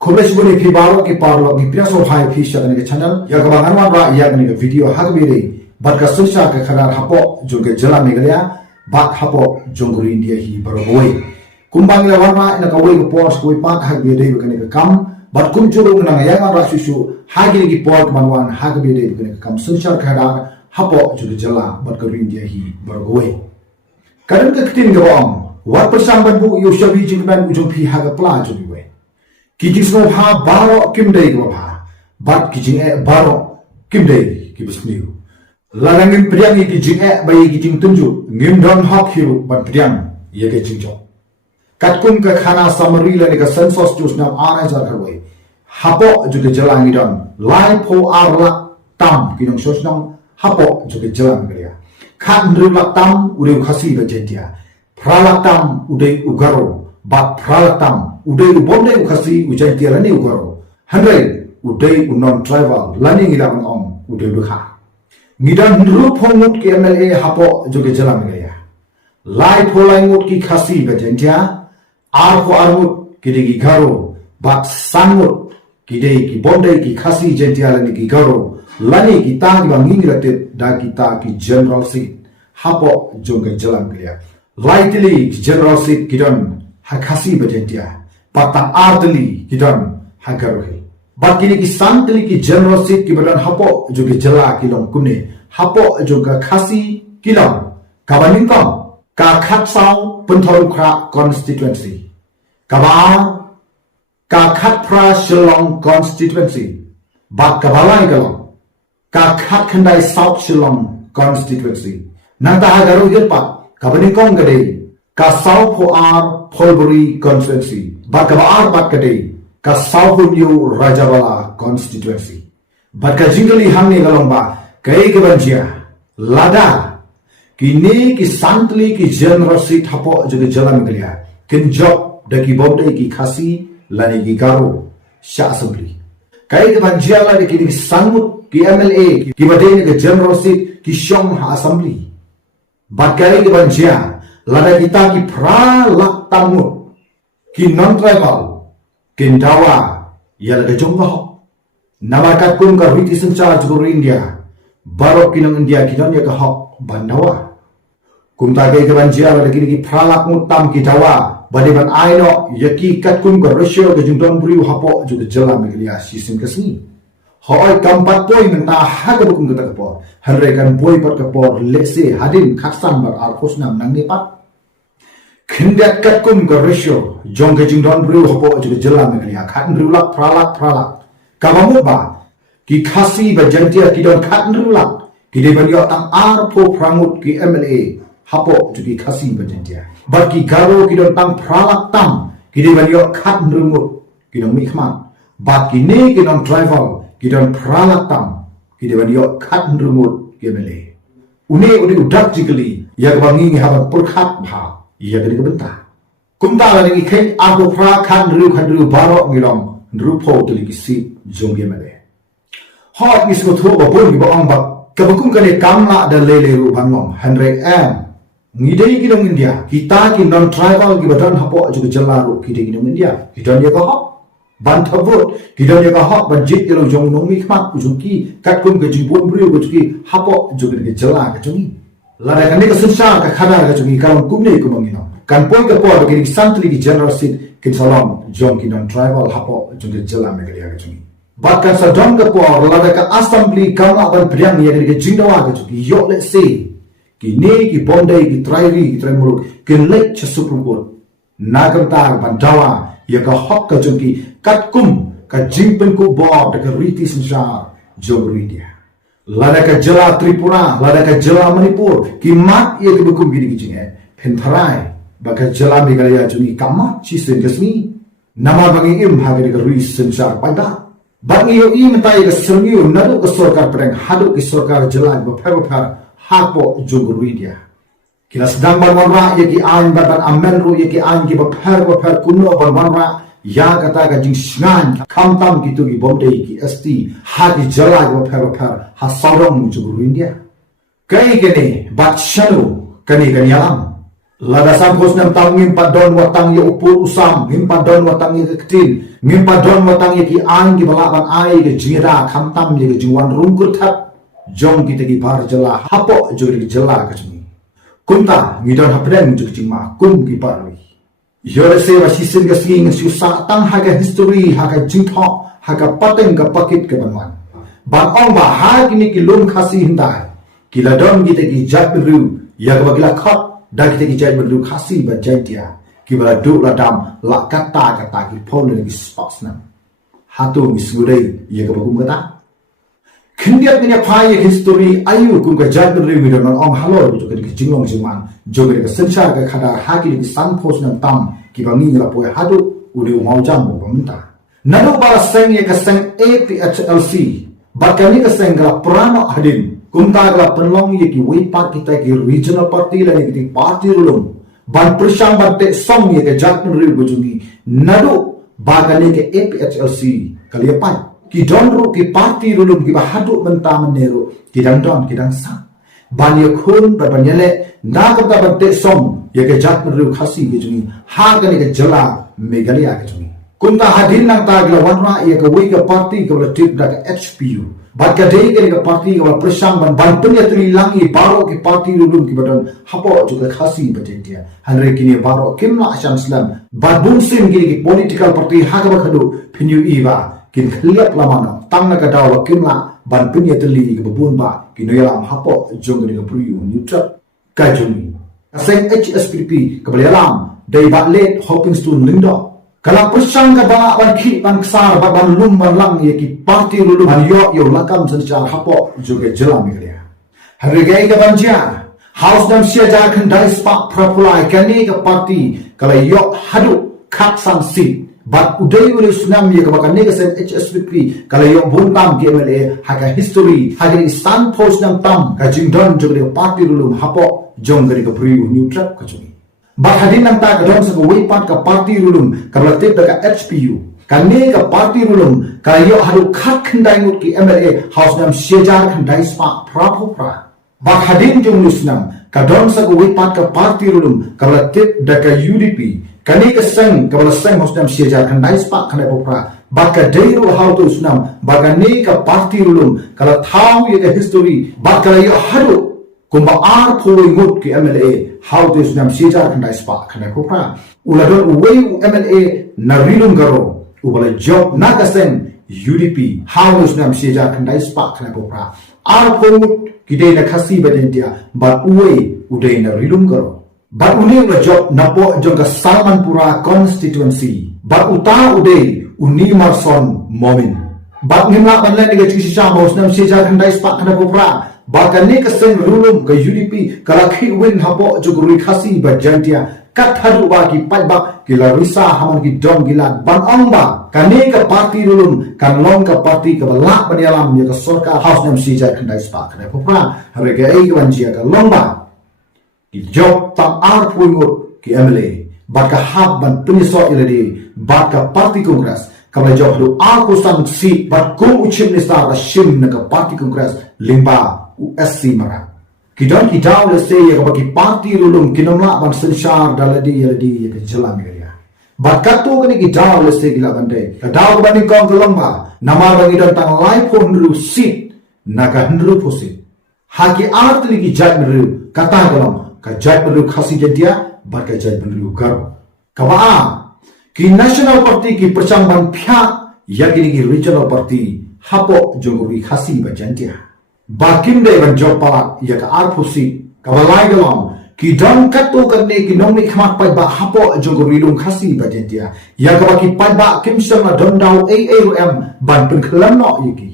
Komesibuni pibaro ki parlo ki piaso hai fisha ke channel ya kabangan wa ya ke video hagbiri bat ka sunsa ke kharar hapo joge jala megalya bat hapo jonguri India hi barogoi kumbang la warma ina kawai ko pos ko pat hagbiri ke kam bat kum churu na ya ga susu hagiri ki port manwan hagbiri ke kam sunsa kharar hapo joge jala bat ka India hi barogoi karan ke tin gawam wat persamban bu yoshabi jingban ujung pi haga pla jogi we kijing snow ha baro kimdei ko ha bat kijing baro kimdei ki bisniu larangin priang ki kijing bai kijing tunju ngim don hok hiru bat priang ye ke jingjo katkum ka khana summary la ka census jus nam ara jar karwai hapo juge jalangi don lai po arla tam kinong sosnong hapo juge jalang gria khan rulak tam ure khasi ba jentia pralatam udai ugaro bat pralatam udai ubonde ukhasi ujai tirani ugaro handai udai unon tribal lani ngidang ong udai dukha ngidang ru phongut ke MLA hapo joge jalam gaya lai pholai ngut ki khasi ba jentia ar ko armut kidigi garo bat sanmut kidei ki bonde ki khasi jentia lani ki garo lani ki ta ki ngingirate da kita ki general seat hapo joge jalam gaya lightly general seat kidon hakasi bajentia patang ardli kidon hagarohi bakini ki santli ki general seat ki badan hapo joge jala kilong kumne hapo joga khasi kilong kabaning kom ka khatsau punthol kra constituency kaba ka khatpra shillong constituency bak kabalai galong ka khatkhandai south shillong constituency nanta hagaro yelpa kabaning kong gade ka south po ar Pholburi constituency bat ka ar bat gade ka south new Rajawala constituency bat ka jingali hamne galomba kai ke banjia lada kini ki santli ki general seat hapo joge jalan glia kin job de ki bomde ki khasi lani ki garo sha assembly kai ke banjia la de ki sanmut ki MLA ki bade ke general seat ki shong ha assembly Bakari ke banjia lada kita ki pra lak tamut ki non tribal ki dawa yal ke jonggo namakat kum ka riti sencha juguru India barok kinang India ki don ya ka hok bandawa kum ta ke banjia lada ki pra lak mutam ki dawa badiban aino yaki kat kum ka ratio ke jungdon briu hapo juga jala meglia sisim kesni Hoi kampat poi menta haga bukum kata kapor. Hanrekan poi pat kapor lese hadin khaksan bar arkhos nam nang nepat. Khindat katkum ka ratio jong ke jingdon bru hopo juga jela meglia khat nrulak pralak. Kabamu ba ki khasi ba jantia ki don khat nrulak ki de banyo tang arpo prangut ki MLA hapo juga khasi ba jantia. Bar ki garo ki don tang pralak tam ki de banyo khat nrumut ki don mikman. Bat ki ne ki don tribal Kidon pralatam kidewan yo khat nrumut kemele une udak jikali ya bangi haban purkhat bha ya gani benta kumta la ni khen ago pra khan ru baro ngilong nrupho tuli kisi jong kemele hot is ko tho ba bon ba ong ba kabakum kane kamla da lele ru bangom 100m ngidei kidong India kita ki non tribal ki badan hapo ju jalaru kidei kidong India kidon ya ko Bantavut kidon ya kahok banjit kilo jong nomi khmat ujungki katkum ke jibon brio ujungki hapo jogin ke jela ke jungi lada kan ka sunsa ka khada ke jungi kalong kumne kumangino kan poi ka por ke santli ki general seat ke salom jong kidon tribal hapo jung jela me ke jungi bat kan sa dong ka por lada ka assembly kama ban priang ya ke jingdawa ke jungi yo let's say ki ne ki bonde ki traimuruk ke lek chasupur nagam tar bandawa ya ka hok ka jungi katkum ka jingpen ku board ka riti sensa jogri dia lada ka jela Tripura lada ka jela Manipur ki mat ye ke bukum gini jinge pentharai baka jela Meghalaya juni kama chi sen gasmi nama bangi im hagari ka riti sensa pada bangi yo i mentai ka sermi nadu ka sarkar preng hadu ki sarkar jela ba phar hapo jogri dia kila sedang barwarna ye ki ain badan amenru ye ki ain ki ba phar kuno barwarna ya kata ka jing sngan kamtam gitu ki bomde ki ST hadi jala go phar ha sarong juguru India kai gene bat shanu kani yalam Ladasan pos nam tang ngimpat don watang ye upur usam, ngimpat don watang ye ketin, ngimpat don watang ye ki aing ki balaban ai ke jingira khamtam ye ke jingwan rungkur thap, jong kita ki bar jela hapo jori jela ke jimi. Kunta ngidon hapren juk jingma kum ki barwi. Yore se wa sisin ke sing su sa tang ha ke history ha ke jingtho ha ke pateng ke pakit ke banwan. Bang ong ba ha kini ki lum khasi hindai. Kila don kita ki jat biru ya ke bagila khot dah kita ki jat biru khasi ba jantia. Ki bala du la dam la kata ki pon ni ki spots na. Hatu mi sudai ya ke bagum kata. Kendiat ni apa ye history ayu kum ke jat biru mi don ong halo tu ke jinglong jingman jo ke sensa ke khada ha ki san pos nam tam ki bangi la poe hadu uri mau jam bo minta. Nado bala seng ye ke seng APHLC bakani ke seng gala prano hadin kumta gala penlong ye ki wipat kita ki regional party la ni ki party rulung ban prashang ban te song ye ke jatun ri bujungi nado bakani ke APHLC kali pai ki donru ki party rulung ki bahadu menta menero ki dang don ki dang sa ban ye khun ba ban yele na ka ban te song ye ke jatun ri khasi ki jungi ha gani ke jala megalia ke jungi kunta hadin nang tagla wanra ye ke wiga party ke tip da HPU bat ka dei ke party ke prashang ban ban punya tuli langi baro ke party lulum ki badan hapo juga khasi bajentia hanre kini baro kimla asam islam bat bungsim ki political party ha ka khadu pinyu iwa kin khliap lamana tang na ka daw kimla ban punya tuli ke bubun ba kinoyalam hapo jong ni ke priyu neutral ka jumi aseng HSPP ke belalam dei bat let hoping stone lindo kalau persang ka bala ban khi ban ksar ban lum ban lang ye ki party lulu ban yo lakam sencha hapo juga jelam ya hargai ka ban ja house dam sia ja kan dai spa propulai kani ka party kalau yo hadu khat san si bat udai ule sunam ye ka bakani ka sen HSPP kalau yo buntam GMLA haga history haga stand post nam tam ka jingdon juga party lulu hapo jong gari ka priu neutral ka jumi Bah hadin nang ta kadon sa wipat ka party rulum kablatip da ka HPU kani ka party rulum kayo hadu khat khandai ngut ki MLA house nam sejar khandai spa prapopra bah hadin jung lusnam kadon sa wipat ka party rulum kablatip da ka UDP kani ka sang kablasang house nam sejar khandai spa khandai popra baka deiru how to sunam bagani ka party rulum kala thau ye ka history baka yo hadu kumba ar phoi ngut ki MLA how to sunam sejar khandai spa khandai popra uladon uwei MLA na rilum garo ubala job na kaseng UDP how to sunam sejar khandai spa khandai popra ar phoi ki dei na khasi badentia but uwei udei na rilum garo but uni ula job na po jong ka Salmanpura constituency but uta udei uni marson momin but ngimla banla ni ga chisi sa mo sunam sejar khandai spa khandai popra bakani kaseng rulum ka UDP kalakhi win hapo juguri khasi bajantia katharu ba ki pajba ki larisa haman ki dom gila ban ongba kani ka party rulum kan long ka party ka bala banyalam ya ka sorka house nam sija khandai spa khandai popra hare ga ei wanjia ka lomba ki job tam ar puingut ki MLA baka hab ban puniso iladi baka party congress kabla job do ar kusan si bat kum uchim ni sa shim na ka party congress limba USC mara kidon kidaw le se ye ka party rulum kinomla ban senshar daladi yadi ye jala meria bakatu ni kidaw le se gila bande kadaw bani kong kolomba nama bagi don tang life hundru sit naga hundru posit haki art ni ki jat meru kata kolom ka jat meru khasi jedia baka jat meru gar kaba ki national party ki perchang ban phya yagi ki regional party hapo jonguri khasi ba jantia bakim de ban jopa ya ka arpusi kabalai galom ki don katu karne ki nomni khmak pai ba hapo jogori lung khasi ba jentia ya ka ki pai ba kim sama don dau AAM ban pun khlam no yiki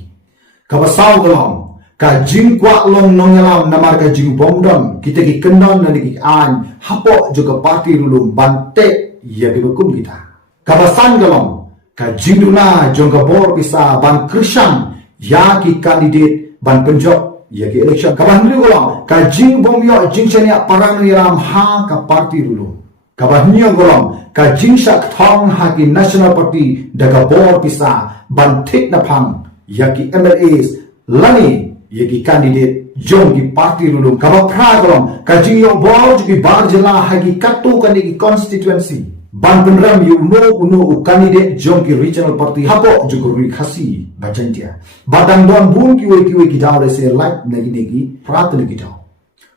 ka ba saw galom ka jing kwa long nong yalam namar ka jing bomdon kita ki kendon na ki an hapo juga party lulung ban te ya ki kum kita ka ba san galom ka jingduna jongga bor bisa ban krishan ya ki candidate ban penjok ya ke election kaban dulu golong ka jing bom yo jing chania parang yaram ha ka party dulu kaban nyo golong ka jing sak thong ha ki national party daga bor pisa ban thik na phang ya ki MLAs lani yegi candidate jong ki party rulung kaba phra golong ka jing yo bor ju ki bar jela hagi katu kan ki constituency ban penram yu uno candidate jong ki regional party hapo juguri khasi bajantia badang don bun ki we ki daw se light negi prat ni ki daw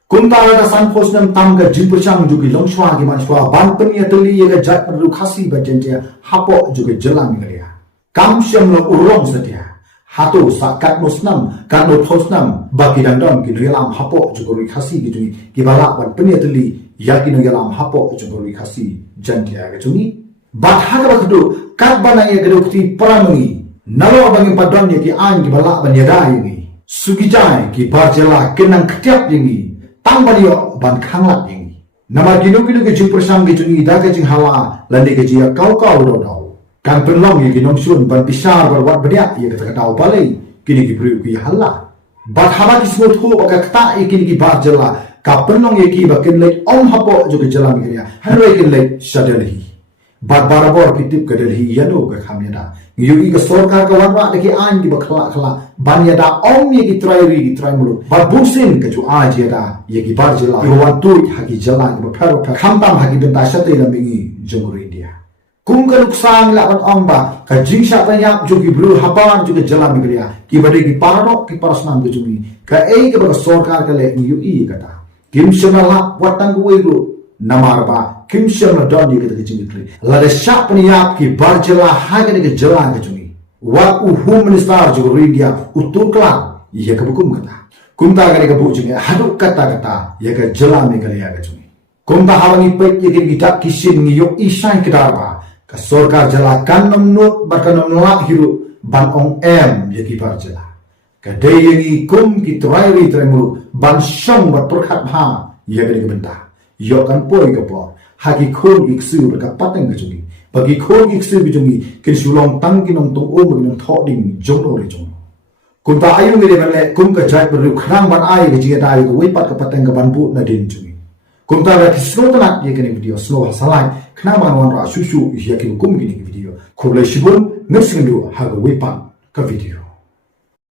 kuntala da san phosnam tam ga jipurchang ju ki longshwa ki manshwa ban penia tali ye ga jat ru khasi bajantia hapo ju ki jela mi ga kam syam lo urong satia hatu sakat musnam kanu phosnam baki dangdom ki rilam hapo juguri khasi ki jui ki bala ban penia tali yakin yalam hapo juguri khasi jantia ga juni bat haga bakdu kat banaya ga dokti pramani nalo bangi padon ye ki an ki bala ban yada yingi sugijai ki barjela kenang ketiap yingi tangbalio ban khanglat yingi nama kinu ki juprsang ki juni da ka jing hala lande ka jia kau do kan penlong ye ginom sun ban pisar berwat bedia ye kata kata balai kini ki bru ki hala bat haba ki smut ko baka kata kini ki bar jela ka penlong ye ki bakin le om hapo jo ke jela mi kriya hanwe ki le shadalhi bat barabor pitip ka delhi yano ka khamyada yugi ka sarkar ka wanwa de ki an ki bakhala banyada om ye ki trai mulu bat busin ka ju aj yada ye ki bar jela yo wan tu hagi jela ki ba khamtam hagi benta shate la mingi jumhur india kum ka nuksang la ban ong ba ka jingsha panyap ju ki bru hapan ju ke jala mi kriya ki bade ki parano ki parasnam ke jumi ka ei ke ba sarkar ka le yu i kata kim shemala watang we ru namar ba kim shemala don ye ke jumi tri la de sha panyap ki bar jala ha ke ke jala ke jumi wa u home minister ju india utur kla ye ke kum kata kum ta ka bu jumi hadu kata ye ke jala mi kriya ke jumi kum ta hawangi pe ye ke gitak kisin ni yo i shai ke dar ba ka sarkar jala kan nomnut barkanam noa hiru ban ong ye ki bar jala ka deyengi kum ki trairi tremulu ban shong bat perkhat bha ye ke benta yo kan poi ka por hagi khol iksu ka pateng ka jungi bagi khol iksu bi jungi kin sulong tang kinong tong o nong thoding jongno re jong kunta ayu ngire bale kum ka jat beru khrang ban ai ke jeta ai ko wipat ka pateng ka ban bu na din jungi kunta ga kisno tanak ye ke video sno salai khna ban wan ra shu ye ke kum ki video khoble shibun ngesindu ha ga wipat ka video